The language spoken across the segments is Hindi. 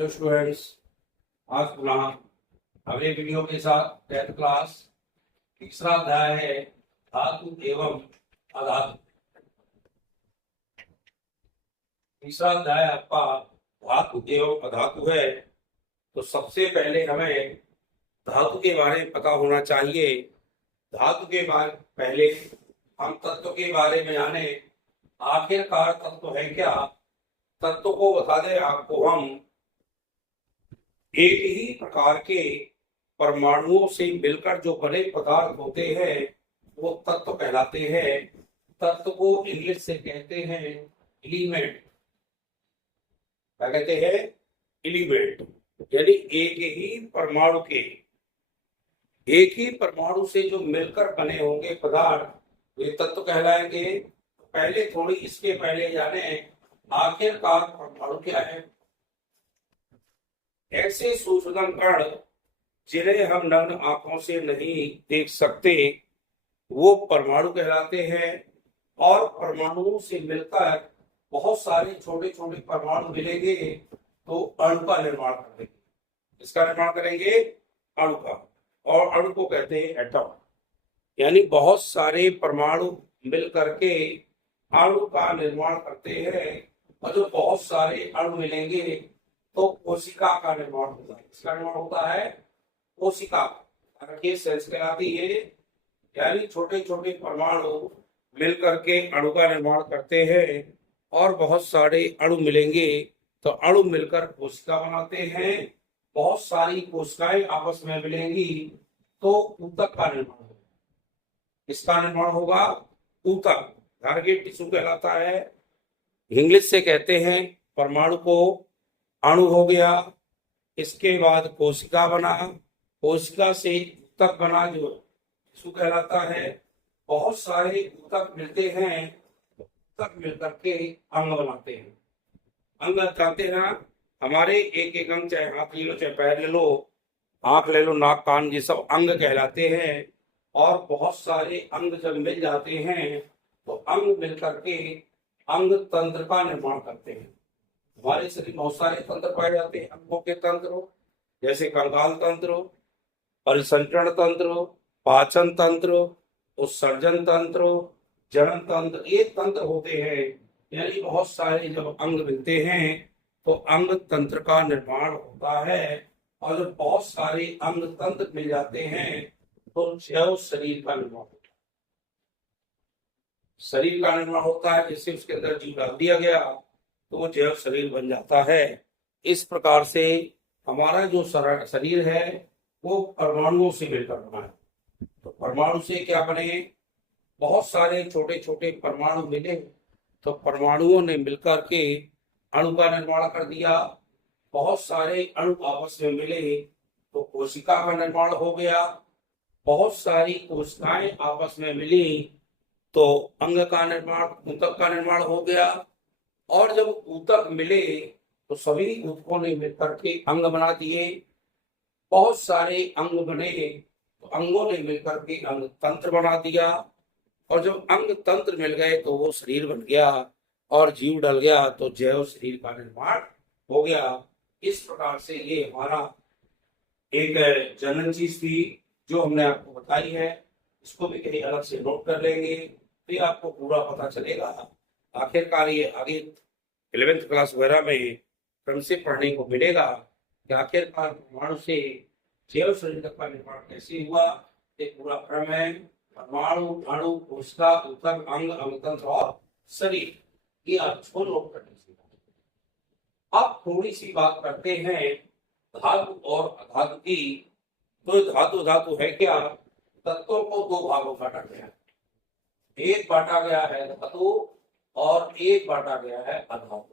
हेलो स्टूडेंट्स, आज पुनः अगले वीडियो के साथ 10th क्लास तीसरा अध्याय है धातु एवं अधातु। तीसरा अध्याय आपका धातु एवं अधातु है। तो सबसे पहले हमें धातु के बारे में पता होना चाहिए। धातु के बारे पहले हम तत्व के बारे में जाने। आखिरकार तत्व है क्या? तत्व को बता दें आपको हम, एक ही प्रकार के परमाणुओं से मिलकर जो बने पदार्थ होते हैं वो तत्व कहलाते हैं। तत्व को इंग्लिश से कहते हैं एलिमेंट। क्या कहते हैं? एलिमेंट। यानी एक ही परमाणु से जो मिलकर बने होंगे पदार्थ वे तत्व कहलाएंगे। पहले थोड़ी इसके पहले जाने आखिरकार परमाणु क्या है। ऐसे सूक्ष्म कण जिन्हें हम नग्न आंखों से नहीं देख सकते वो परमाणु कहलाते हैं। और परमाणुओं से मिलकर बहुत सारे छोटे छोटे परमाणु मिलेंगे तो अणु का निर्माण करेंगे। इसका निर्माण करेंगे अणु का, और अणु को कहते हैं एटम। यानी बहुत सारे परमाणु मिल करके अणु का निर्माण करते हैं। और जो बहुत सारे अणु मिलेंगे तो कोशिका का निर्माण होता है। इसका निर्माण होता है कोशिका। सेल्स कहलाती है। यानी छोटे छोटे परमाणु मिलकर के अणु का निर्माण करते हैं और बहुत सारे अणु मिलेंगे तो अणु मिलकर कोशिका बनाते हैं। बहुत सारी कोशिकाएं आपस में मिलेंगी तो ऊतक का निर्माण होगा। इसका निर्माण होगा ऊतक। टारगेट टिश्यू कहलाता है। इंग्लिश से कहते हैं परमाणु को अणु हो गया, इसके बाद कोशिका बना, कोशिका से ऊतक बना जो टिश्यू कहलाता है। बहुत सारे ऊतक मिलते हैं, ऊतक मिलकर के अंग बनाते हैं। अंग कहते हैं हमारे एक एक अंग, चाहे हाथ ले लो चाहे पैर ले लो, आंख ले लो, नाक कान, ये सब अंग कहलाते हैं। और बहुत सारे अंग जब मिल जाते हैं तो अंग मिलकर के अंग तंत्र का निर्माण करते हैं। हमारे शरीर में बहुत सारे तंत्र पाए जाते हैं। अंगों के तंत्र जैसे कंकाल तंत्र, परिसंचरण तंत्र, पाचन तंत्र, उत्सर्जन तंत्र, जनन तंत्र, ये तंत्र होते हैं। यानी बहुत सारे जब अंग मिलते हैं तो अंग तंत्र का निर्माण होता है। और जब बहुत सारे अंग तंत्र मिल जाते हैं तो जैव शरीर का निर्माण होता है। शरीर का निर्माण होता है, जिससे उसके अंदर जीव डाल दिया गया तो वो जैव शरीर बन जाता है। इस प्रकार से हमारा जो शरीर है वो परमाणुओं से मिलकर बना है। तो परमाणु से क्या बने? बहुत सारे छोटे छोटे परमाणु मिले तो परमाणुओं ने मिलकर के अणु का निर्माण कर दिया। बहुत सारे अणु आपस में मिले तो कोशिका का निर्माण हो गया। बहुत सारी कोशिकाएं आपस में मिली तो अंग का निर्माण, ऊतक का निर्माण हो गया। और जब ऊतक मिले तो सभी ऊतकों ने मिलकर के अंग बना दिए। बहुत सारे अंग बने तो अंगों ने मिलकर के अंग तंत्र बना दिया। और जब अंग तंत्र मिल गए तो वो शरीर बन गया और जीव डल गया तो जैव शरीर का निर्माण हो गया। इस प्रकार से ये हमारा एक जनरल चीज थी जो हमने आपको बताई है। इसको भी कहीं अलग से नोट कर लेंगे तो आपको पूरा पता चलेगा। आखिरकार ये आगे 11th क्लास वगैरह में क्रम से पढ़ने को मिलेगा कि आखिरकार परमाणु से जैव शरीर का निर्माण कैसे हुआ। एक पूरा क्रम है: परमाणु, अणु, कोशिका, ऊतक, अंग, अंगतंत्र और शरीर। ये आपको नोट करने से। अब थोड़ी सी बात करते हैं धातु और अधातु की। तो धातु धातु है क्या? तत्वों को दो भागों में बांटा गया है। एक बांटा गया है धातु और एक बांटा गया है अधातु।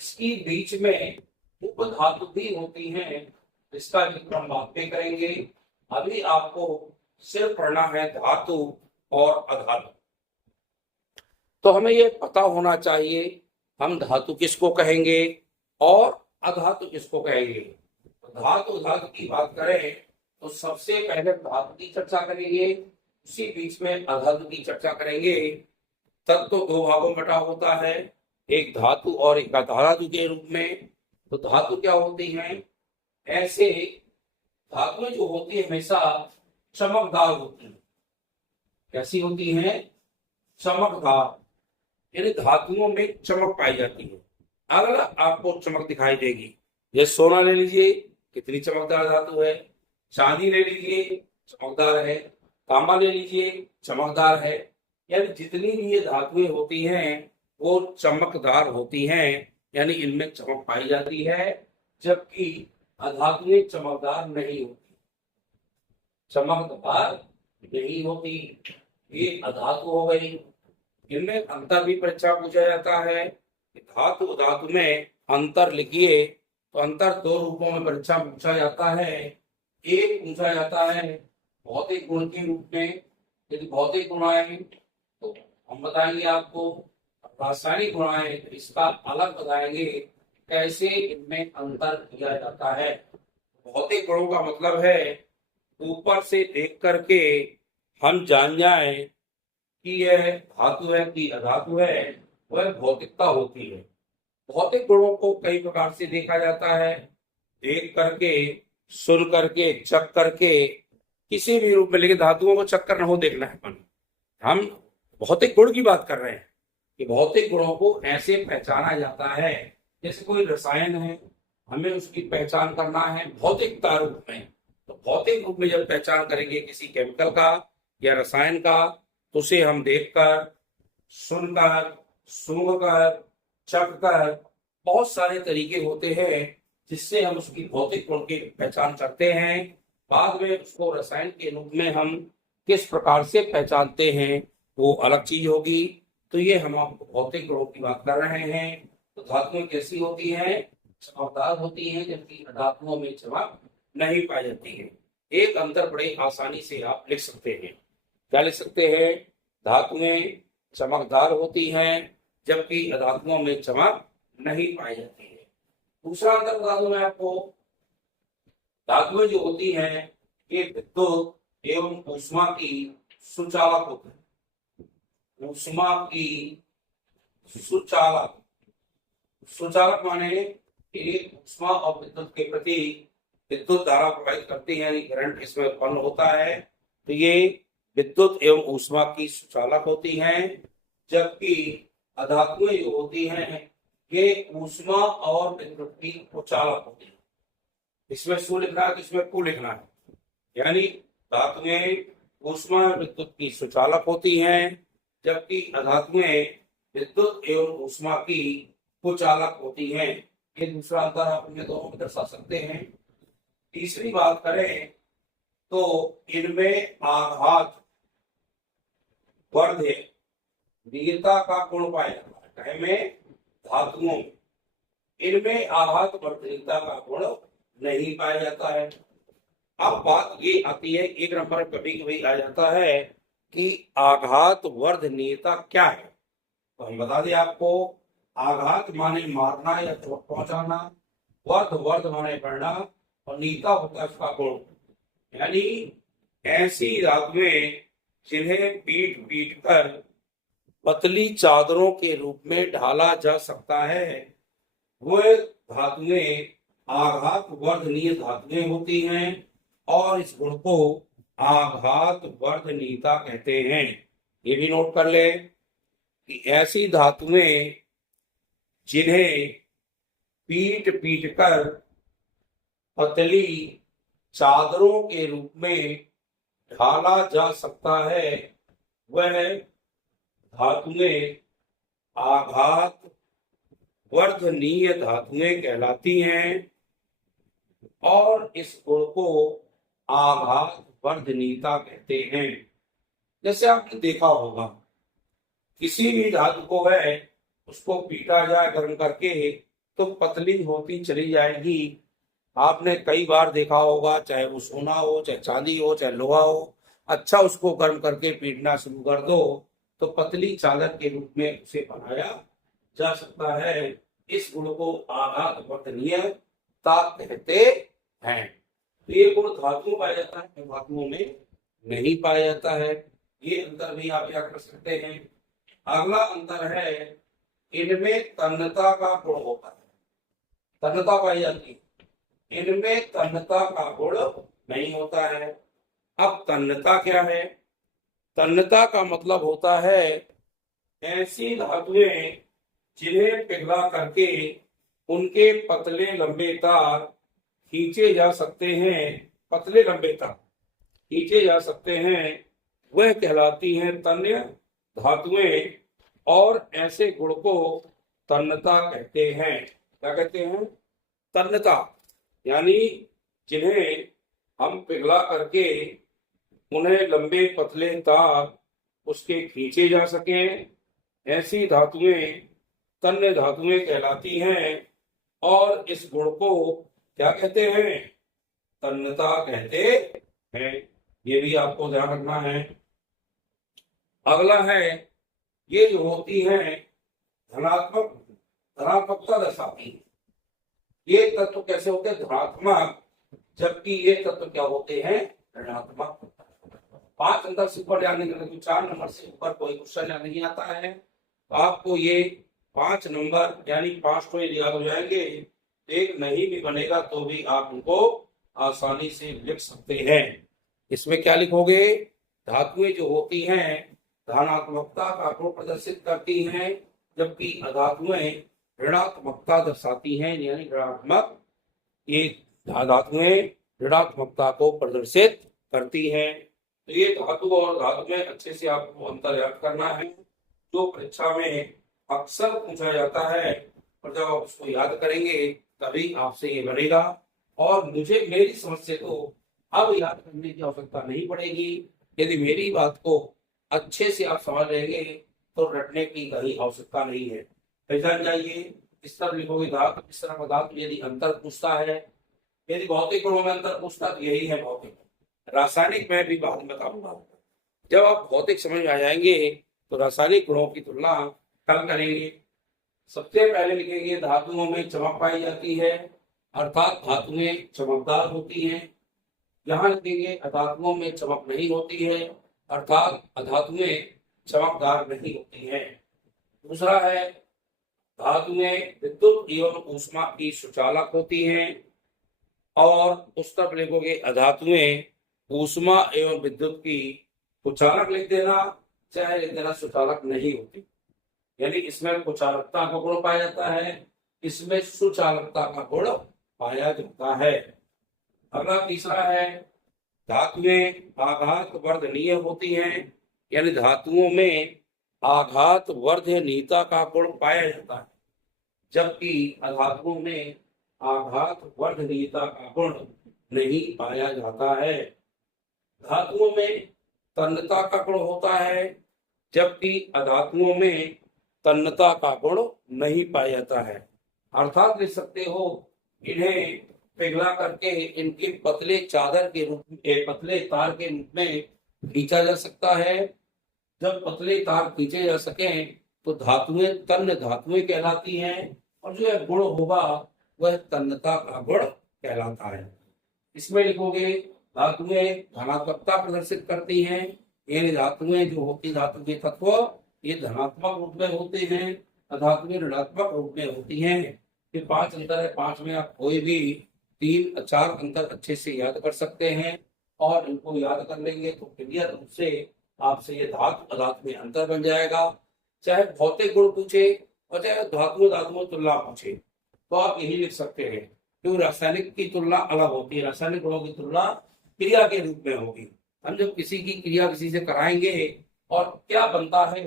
इसकी बीच में उप धातु भी होती हैं, इसका जिक्र हम बाद में करेंगे। अभी आपको सिर्फ पढ़ना है धातु और अधातु। तो हमें ये पता होना चाहिए हम धातु किसको कहेंगे और अधातु किसको कहेंगे। धातु धातु की बात करें तो सबसे पहले धातु की चर्चा करेंगे, उसी बीच में अधातु की चर्चा करेंगे। तत्व दो भागों में बटा होता है, एक धातु और एक अधातु के रूप में। तो धातु क्या होती हैं? ऐसे धातुएं जो होती है हमेशा चमकदार होती हैं। कैसी होती हैं? चमकदार, यानी धातुओं में चमक पाई जाती है। अगर आपको चमक दिखाई देगी, जैसे सोना ले लीजिए, कितनी चमकदार धातु है। चांदी ले लीजिए, चमकदार है। तांबा ले लीजिए, चमकदार है। यानी जितनी भी ये धातुएं होती हैं वो चमकदार होती हैं, यानी इनमें चमक पाई जाती है। जबकि अधातुएं चमकदार नहीं होती, चमकदार नहीं होती, ये अधातु हो गई। इनमें अंतर भी परीक्षा पूछा जाता है कि धातु धातु में अंतर लिखिए। तो अंतर दो रूपों में परीक्षा पूछा जाता है। एक पूछा जाता है भौतिक गुण के रूप में, यदि भौतिक गुण आए तो हम बताएंगे आपको। रासायनिक गुण आए तो इसका अलग बताएंगे कैसे इनमें अंतर किया जाता है। भौतिक गुणों का मतलब है ऊपर से देख करके हम जान जाएं कि यह धातु है कि अधातु है, वह भौतिकता होती है। भौतिक गुणों को कई प्रकार से देखा जाता है, देख करके, सुन करके, चख करके, किसी भी रूप में। लेकिन धातुओं को चख कर न हो देखना है अपन, हम भौतिक गुण की बात कर रहे हैं कि भौतिक गुणों को ऐसे पहचाना जाता है। जैसे कोई रसायन है, हमें उसकी पहचान करना है भौतिकता रूप में। तो भौतिक रूप में जब पहचान करेंगे किसी केमिकल का या रसायन का, तो उसे हम देखकर, सुनकर, सूंघकर, चखकर, बहुत सारे तरीके होते हैं जिससे हम उसकी भौतिक गुण की पहचान करते हैं। बाद में उसको रसायन के रूप में हम किस प्रकार से पहचानते हैं वो अलग चीज होगी। तो ये हम आपको भौतिक गुणों की बात कर रहे हैं। तो धातुएं कैसी होती हैं? चमकदार होती हैं, जबकि धातुओं में चमक नहीं पाई जाती है। एक अंतर बड़े आसानी से आप लिख सकते हैं। क्या लिख सकते हैं? धातुएं चमकदार होती हैं, जबकि अधातुओं में चमक नहीं पाई जाती है। दूसरा अंतर बता दूं मैं आपको। धातुएं जो होती हैं ये विद्युत एवं ऊष्मा की सुचालक होती है। ऊष्मा की सुचालक, सुचालक माने एक ऊष्मा और विद्युत के प्रति विद्युत धारा प्रवाहित करती है, यानी करंट इसमें उत्पन्न होता है। तो ये विद्युत एवं ऊष्मा की सुचालक होती हैं। जबकि अधातुएं जो होती हैं ये ऊष्मा और विद्युत की कुचालक होती है। इसमें सु लिखना है तो इसमें कु लिखना है, यानी धातुएं ऊष्मा और विद्युत की सुचालक होती हैं, जबकि अधातुएं विद्युत एवं ऊष्मा की कुचालक होती हैं। ये दूसरा अंतर आप इनमें दोनों में दर्शा सकते हैं। तीसरी बात करें तो इनमें आघात वर्धे वीरता का गुण पाया जाता है। में धातुओं में इनमें आघात वर्धनीयता का गुण नहीं पाया जाता है। अब बात ये आती है, एक नंबर कभी कभी आ जाता है कि आघात वर्धनीयता क्या है। तो हम बता दें आपको, आघात माने मारना या चोट पहुंचाना, वर्ध वर्ध माने बढ़ना, और नीता होता है उसका गुण। यानी ऐसी धातुएं जिन्हें पीट पीट कर पतली चादरों के रूप में ढाला जा सकता है, वह धातुएं आघात वर्धनीय धातुएं होती हैं, और इस गुण को आघात वर्धनीयता कहते हैं। ये भी नोट कर ले कि ऐसी धातुएं जिन्हें पीट पीट कर पतली चादरों के रूप में ढाला जा सकता है, वह धातुएं आघात वर्धनीय धातुएं कहलाती हैं, और इस गुण को आघात वर्धनीयता कहते हैं। जैसे आपने देखा होगा, किसी भी धातु को है उसको पीटा जाए गर्म करके तो पतली होती चली जाएगी। आपने कई बार देखा होगा, चाहे वो सोना हो, चाहे चांदी हो, चाहे लोहा हो, अच्छा उसको गर्म करके पीटना शुरू कर दो तो पतली चादर के रूप में उसे बनाया जा सकता है। इस गुण को आघात वर्धनीयता कहते हैं। तो ये गुण धातुओं पाया जाता है, धातुओं में नहीं पाया जाता है। ये अंतर भी आप याद कर सकते हैं। अगला अंतर है, इनमें तन्यता का गुण होता है। तन्यता पाई जाती है। इनमें तन्यता का गुण नहीं होता है। अब तन्यता क्या है? तन्यता का मतलब होता है ऐसी धातुएं जिन्हें पिघला करके उनके पतले लंबे तार खींचे जा सकते हैं, पतले लंबे तार खींचे जा सकते हैं, वह कहलाती हैं तन्य धातुएं। और ऐसे गुण को तन्यता कहते हैं। क्या कहते हैं? तन्यता। यानी जिन्हें हम पिघला करके उन्हें लंबे पतले तार उसके खींचे जा सके, ऐसी धातुएं तन्य धातुएं कहलाती हैं। और इस गुण को क्या कहते हैं? तन्यता कहते हैं। ये भी आपको ध्यान रखना है। अगला है, ये जो होती है धनात्मकता दर्शाती है। ये तत्व कैसे होते हैं? धनात्मक, जबकि ये तत्व क्या होते हैं? ऋणात्मक। 5 अंक से ऊपर जाने के लिए 4 नंबर से ऊपर कोई क्वेश्चन नहीं आता है, तो आपको ये 5 नंबर यानी 5 तो याद हो जाएंगे। एक नहीं भी बनेगा तो भी आप उनको आसानी से लिख सकते हैं। इसमें क्या लिखोगे? धातुएं जो होती हैं धनात्मकता का गुण प्रदर्शित करती हैं, जबकि अधातुएं ऋणात्मकता दर्शाती हैं, यानी ऋणात्मक। ये धातुएं ऋणात्मकता को प्रदर्शित करती हैं। तो ये धातु और धातु में अच्छे से आपको अंतर याद करना है, जो परीक्षा में अक्सर पूछा जाता है। और जब आप उसको याद करेंगे तभी आपसे ये बनेगा। और मुझे मेरी समझ से तो अब याद करने की आवश्यकता नहीं पड़ेगी। यदि मेरी बात को अच्छे से आप समझ लेंगे तो रटने की कहीं आवश्यकता नहीं है। पहचान जाइए। इस तरह लिखोगे धातु, इस तरह का धातु यदि अंतर पूछता है, यदि भौतिक गुणों में अंतर पूछता तो यही है भौतिक। रासायनिक में भी बाद में बताऊंगा। जब आप भौतिक समझ में आ जाएंगे तो रासायनिक गुणों की तुलना कल करेंगे। सबसे पहले लिखेंगे धातुओं में चमक पाई जाती है, अर्थात धातुएं चमकदार होती हैं। यहाँ लिखेंगे अधातुओं में चमक नहीं होती है, अर्थात अधातुएं चमकदार नहीं होती हैं। दूसरा है धातुएं विद्युत एवं ऊष्मा की सुचालक होती हैं। और उस तक लिखोगे अधातुएं ऊष्मा एवं विद्युत की सुचालक लिख देना, चाहे लिख देना सुचालक नहीं होती। यानी इसमें कुचालकता का गुण पाया जाता है, इसमें सुचालकता का गुण पाया जाता है। अगला तीसरा है धातुएं आघात वर्धनीय होती हैं, यानी धातुओं में आघात वर्धनीयता का गुण पाया जाता है, जबकि अधातुओं में आघात वर्धनीयता का गुण नहीं पाया जाता है। धातुओं में तन्यता का गुण होता है, जबकि अधातुओं में तन्यता का गुण नहीं पाया जाता है। अर्थात लिख सकते हो इन्हें पिघला करके इनके पतले चादर के रूप में, पतले तार के रूप में खींचा जा सकता है। जब पतले तार खींचे जा सके तो धातुएं तन्य धातुएं कहलाती हैं, और जो गुण होगा वह तन्यता का गुण कहलाता है। इसमें लिखोगे धातुएं धनात्मकता प्रदर्शित करती हैं, यानी धातुएं जो होती धातु के तत्व ये धनात्मक रूप में होते हैं, अधातुएं ऋणात्मक रूप में होती हैं। ये 5 अंतर है, 5 में आप कोई भी 3-4 अंतर अच्छे से याद कर सकते हैं। और इनको याद कर लेंगे तो क्लियर रूप से आपसे ये धातु अधातु में अंतर बन जाएगा। चाहे भौतिक गुण पूछे और चाहे धातु धातु तुलना पूछे तो आप यही लिख सकते हैं, क्योंकि रासायनिक की तुलना अलग होती है। रासायनिक गुणों की तुलना क्रिया के रूप में होगी। हम जब किसी की क्रिया किसी से कराएंगे और क्या बनता है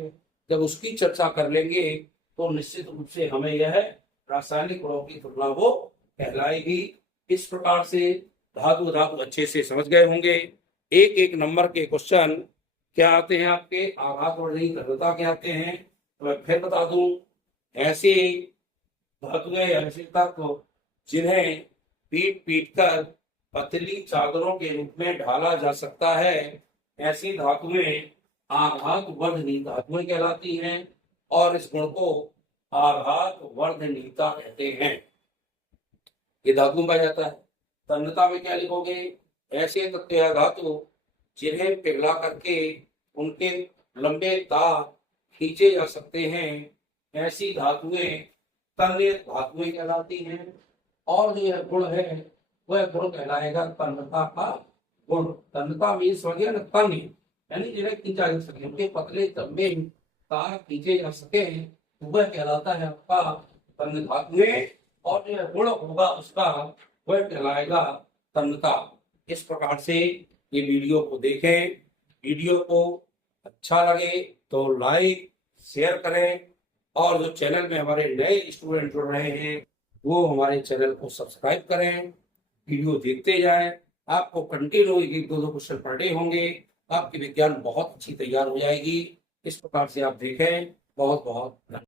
जब उसकी चर्चा कर लेंगे तो निश्चित रूप से हमें यह रासायनिक गुणों की तुलना वो कहलाएगी। इस प्रकार से धातु धातु अच्छे से समझ गए होंगे। एक एक नंबर के क्वेश्चन क्या आते हैं आपके, आघात वर्धनी तन्यता के आते हैं। तो मैं फिर बता दूं, ऐसे धातुएं ऐसे तत्व जिन्हें पीट पीट कर पतली चादरों के रूप में ढाला जा सकता है, ऐसी धातुएं आघात वर्धनी धातुएं कहलाती हैं। और इस गुण को आघात वर्धनीयता कहते हैं। ये धातु में पाया जाता है। तन्यता में क्या लिखोगे, ऐसे तत्व या धातु जिन्हें पिघला करके उनके लंबे तार खींचे जा सकते हैं, ऐसी धातुएं तन्य धातुएं कहलाती हैं। और जो यह गुण है वह गुण कहलाएगा तन्यता का गुण। तन्यता मीन्स हो गया ना तन, यानी जिन्हें खींचा जा सके, उनके पतले लंबे तार खींचे जा सके, वह कहलाता है आपका तन्य धातु है। और जो यह गुण होगा उसका वह कहलाएगा तन्यता। इस प्रकार से ये वीडियो को देखें। वीडियो को अच्छा लगे तो लाइक शेयर करें, और जो चैनल में हमारे नए स्टूडेंट जुड़ रहे हैं वो हमारे चैनल को सब्सक्राइब करें, वीडियो देखते जाएं। आपको कंटिन्यू एक दो क्वेश्चन पर डे होंगे, आपकी विज्ञान बहुत अच्छी तैयार हो जाएगी। इस प्रकार से आप देखें। बहुत बहुत धन्यवाद।